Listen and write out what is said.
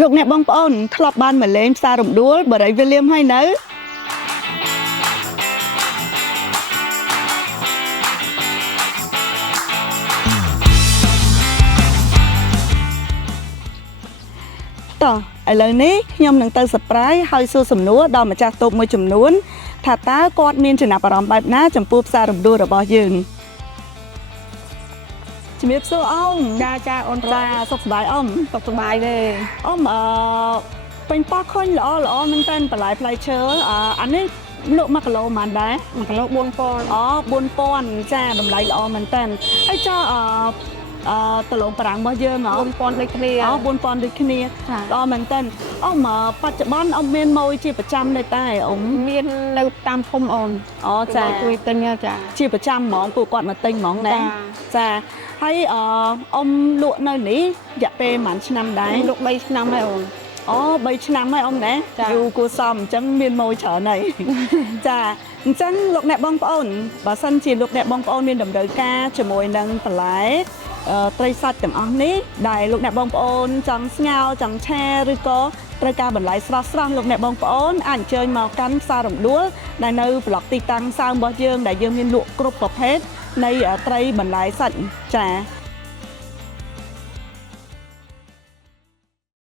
លោកអ្នកបងប្អូនធ្លាប់បានមកលេងផ្សាររំដួលបារីវិលលៀមហើយនៅតោះឥឡូវនេះខ្ញុំនឹងទៅsurpriseហើយសួរសំណួរដល់ម្ចាស់តូបមួយចំនួនថាតើគាត់មានចំណាប់អារម្មណ៍បែបណាចំពោះផ្សាររំដួលរបស់យើងជំរាបសួរអ៊ំចាអូនចាសុខសប្បាយអ៊ំសុខសប្បាយទេអ៊ំពេញប៉ោះឃើញល្អមែនតើបន្លែផ្លែឈើអានេះលក់1គីឡូប៉ុន្មានដែរ1គីឡូ4000អូ4000ចាតម្លៃល្អមែនតើហើយចុះតឡូងប្រាំងរបស់យើង4000ដូចគ្នាអូ4000ដូចគ្នាល្អមែនតើអ៊ំបច្ចុប្បន្នអ៊ំមានម៉ួយជាប្រចាំនៅតែអ៊ំមាននៅតាមភូមិអូនអូចាជួយទិញចាជាប្រចាំហ្មងពួកគាត់មកទិញហ្មងណាចាហើយអ៊ំលក់នៅនេះរយៈពេលប៉ុន្មានឆ្នាំដែរលក់3ឆ្នាំហើយអូនអូ3ឆ្នាំហើយអ៊ំណាយូរគួរសមអញ្ចឹងមានម៉ួយច្រើនហើយចាអញ្ចឹងលោកអ្នកបងប្អូនបើសិនជាលោកអ្នកបងប្អូនមានតម្រូវការជាមួយនឹងបន្លែត្រីសាច់ទាំងអស់នេះដែលលោកអ្នកបងប្អូនចង់ស្ងោរចង់ឆាឬក៏ត្រូវការបន្លែស្រស់លោកអ្នកបងប្អូនអាចអញ្ជើញមកកាន់ផ្សាររំដួលដែលនៅប្លុកទីតាំងសើមរបស់យើងដែលយើងមានលក់គ្រប់ប្រភេទនៃត្រីបន្លែសាច់ចា